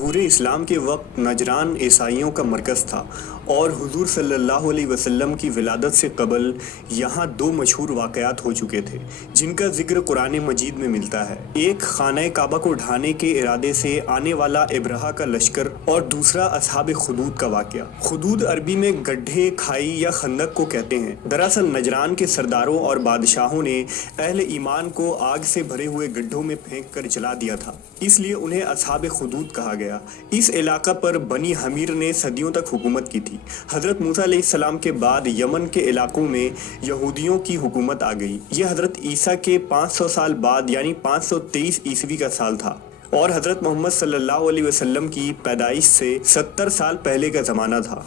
پورے اسلام کے وقت نجران عیسائیوں کا مرکز تھا اور حضور صلی اللہ علیہ وسلم کی ولادت سے قبل یہاں دو مشہور واقعات ہو چکے تھے جن کا ذکر قرآن مجید میں ملتا ہے۔ ایک خانہ کعبہ کو ڈھانے کے ارادے سے آنے والا ابرہہ کا لشکر اور دوسرا اصحاب خدود کا واقعہ۔ خدود عربی میں گڈھے، کھائی یا خندق کو کہتے ہیں۔ دراصل نجران کے سرداروں اور بادشاہوں نے اہل ایمان کو آگ سے بھرے ہوئے گڈھوں میں پھینک کر جلا دیا تھا، اس لیے انہیں اصحاب خدود کہا گیا۔ اس علاقہ پر بنی حمیر نے صدیوں تک حکومت کی تھی۔ حضرت موسیٰ علیہ السلام کے بعد یمن کے علاقوں میں یہودیوں کی حکومت آ گئی۔ یہ حضرت عیسیٰ کے 500 سال بعد یعنی 523 عیسوی کا سال تھا اور حضرت محمد صلی اللہ علیہ وسلم کی پیدائش سے 70 سال پہلے کا زمانہ تھا۔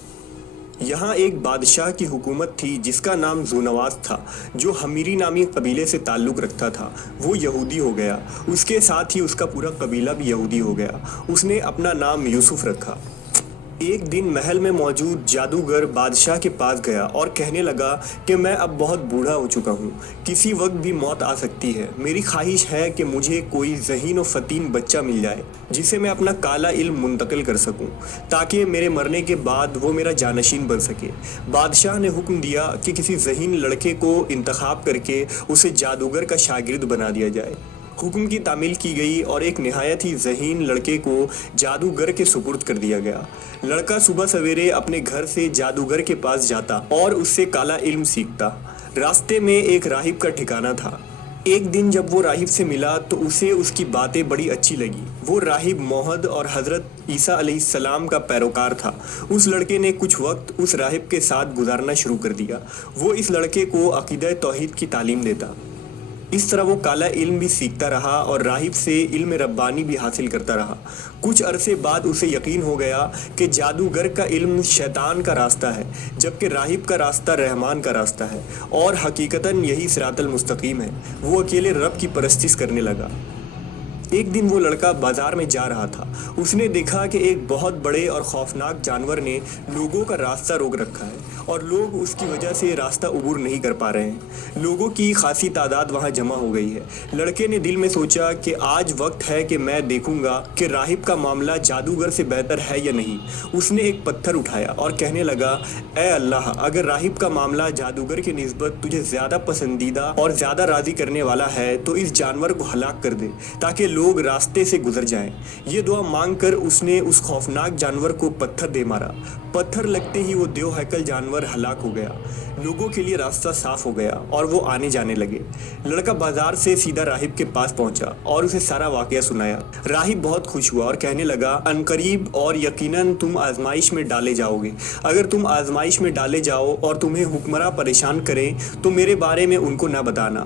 یہاں ایک بادشاہ کی حکومت تھی جس کا نام ذونواس تھا، جو حمیری نامی قبیلے سے تعلق رکھتا تھا۔ وہ یہودی ہو گیا، اس کے ساتھ ہی اس کا پورا قبیلہ بھی یہودی ہو گیا۔ اس نے اپنا نام یوسف رکھا۔ ایک دن محل میں موجود جادوگر بادشاہ کے پاس گیا اور کہنے لگا کہ میں اب بہت بوڑھا ہو چکا ہوں، کسی وقت بھی موت آ سکتی ہے۔ میری خواہش ہے کہ مجھے کوئی ذہین و فطین بچہ مل جائے جسے میں اپنا کالا علم منتقل کر سکوں تاکہ میرے مرنے کے بعد وہ میرا جانشین بن سکے۔ بادشاہ نے حکم دیا کہ کسی ذہین لڑکے کو انتخاب کر کے اسے جادوگر کا شاگرد بنا دیا جائے۔ حکم کی تعمیل کی گئی اور ایک نہایت ہی ذہین لڑکے کو جادوگر کے سپرد کر دیا گیا۔ لڑکا صبح سویرے اپنے گھر سے جادوگر کے پاس جاتا اور اس سے کالا علم سیکھتا۔ راستے میں ایک راہب کا ٹھکانہ تھا۔ ایک دن جب وہ راہب سے ملا تو اسے اس کی باتیں بڑی اچھی لگی۔ وہ راہب موحد اور حضرت عیسیٰ علیہ السلام کا پیروکار تھا۔ اس لڑکے نے کچھ وقت اس راہب کے ساتھ گزارنا شروع کر دیا۔ وہ اس لڑکے کو عقیدہ توحید کی تعلیم دیتا۔ اس طرح وہ کالا علم بھی سیکھتا رہا اور راہب سے علم ربانی بھی حاصل کرتا رہا۔ کچھ عرصے بعد اسے یقین ہو گیا کہ جادوگر کا علم شیطان کا راستہ ہے جبکہ راہب کا راستہ رحمان کا راستہ ہے اور حقیقتاً یہی صراط المستقیم ہے۔ وہ اکیلے رب کی پرستش کرنے لگا۔ ایک دن وہ لڑکا بازار میں جا رہا تھا۔ اس نے دیکھا کہ ایک بہت بڑے اور خوفناک جانور نے لوگوں کا راستہ روک رکھا ہے اور لوگ اس کی وجہ سے راستہ عبور نہیں کر پا رہے ہیں۔ لوگوں کی خاصی تعداد وہاں جمع ہو گئی ہے۔ لڑکے نے دل میں سوچا کہ آج وقت ہے کہ میں دیکھوں گا کہ راہب کا معاملہ جادوگر سے بہتر ہے یا نہیں۔ اس نے ایک پتھر اٹھایا اور کہنے لگا، اے اللہ، اگر راہب کا معاملہ جادوگر کی نسبت تجھے زیادہ پسندیدہ اور زیادہ راضی کرنے والا ہے تو اس جانور کو ہلاک کر دے تاکہ لوگ راستے سے گزر جائیں۔ یہ دعا مانگ کر اس نے اس خوفناک جانور کو پتھر دے مارا۔ پتھر لگتے ہی وہ دیو ہیکل جانور ہلاک ہو گیا۔ لوگوں کے لیے راستہ صاف ہو گیا اور وہ آنے جانے لگے۔ لڑکا بازار سے سیدھا راہب کے پاس پہنچا اور اسے سارا واقعہ سنایا۔ راہب بہت خوش ہوا اور کہنے لگا، عنقریب اور یقیناً تم آزمائش میں ڈالے جاؤ گے۔ اگر تم آزمائش میں ڈالے جاؤ اور تمہیں حکمراں پریشان کریں تو میرے بارے میں ان کو نہ بتانا۔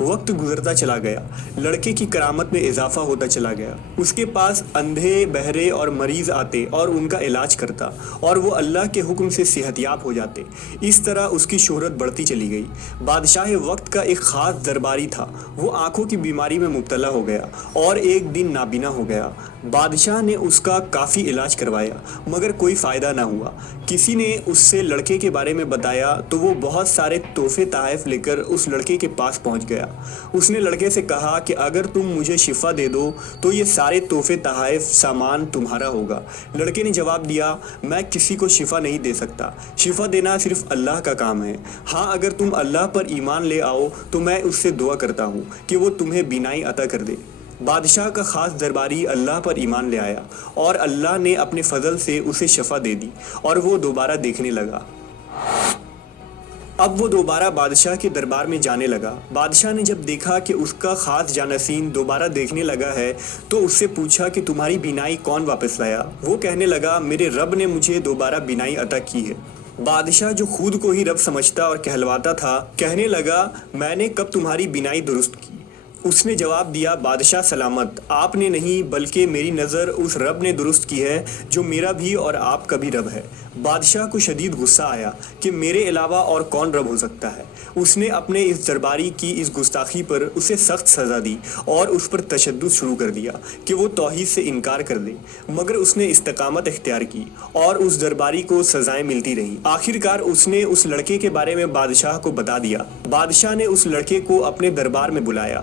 وقت گزرتا چلا گیا، لڑکے کی کرامت میں اضافہ ہوتا چلا گیا۔ اس کے پاس اندھے، بہرے اور مریض آتے اور ان کا علاج کرتا اور وہ اللہ کے حکم سے صحت یاب ہو جاتے۔ اس طرح اس کی شہرت بڑھتی چلی گئی۔ بادشاہ وقت کا ایک خاص درباری تھا۔ وہ آنکھوں کی بیماری میں مبتلا ہو گیا اور ایک دن نابینا ہو گیا۔ بادشاہ نے اس کا کافی علاج کروایا مگر کوئی فائدہ نہ ہوا۔ کسی نے اس سے لڑکے کے بارے میں بتایا تو وہ بہت سارے تحفے تحائف لے کر اس لڑکے کے پاس پہنچ گیا۔ اس نے لڑکے سے کہا کہ اگر تم مجھے شفا دے دو تو یہ سارے تحفے تحائف سامان تمہارا ہوگا۔ لڑکے نے جواب دیا، میں کسی کو شفا نہیں دے سکتا، شفا دینا صرف اللہ کا کام ہے۔ ہاں، اگر تم اللہ پر ایمان لے آؤ تو میں اس سے دعا کرتا ہوں کہ وہ تمہیں بینائی عطا کر دے۔ بادشاہ کا خاص درباری اللہ پر ایمان لے آیا اور اللہ نے اپنے فضل سے اسے شفا دے دی اور وہ دوبارہ دیکھنے لگا۔ اب وہ دوبارہ بادشاہ کے دربار میں جانے لگا۔ بادشاہ نے جب دیکھا کہ اس کا خاص جانشین دوبارہ دیکھنے لگا ہے تو اس سے پوچھا کہ تمہاری بینائی کون واپس لایا؟ وہ کہنے لگا، میرے رب نے مجھے دوبارہ بینائی عطا کی ہے۔ بادشاہ جو خود کو ہی رب سمجھتا اور کہلواتا تھا، کہنے لگا، میں نے کب تمہاری بینائی درست کی؟ اس نے جواب دیا، بادشاہ سلامت، آپ نے نہیں بلکہ میری نظر اس رب نے درست کی ہے جو میرا بھی اور آپ کا بھی رب ہے۔ بادشاہ کو شدید غصہ آیا کہ میرے علاوہ اور کون رب ہو سکتا ہے۔ اس نے اپنے اس درباری کی اس گستاخی پر اسے سخت سزا دی اور اس پر تشدد شروع کر دیا کہ وہ توحید سے انکار کر دے، مگر اس نے استقامت اختیار کی اور اس درباری کو سزائیں ملتی رہیں۔ آخرکار اس نے اس لڑکے کے بارے میں بادشاہ کو بتا دیا۔ بادشاہ نے اس لڑکے کو اپنے دربار میں بلایا۔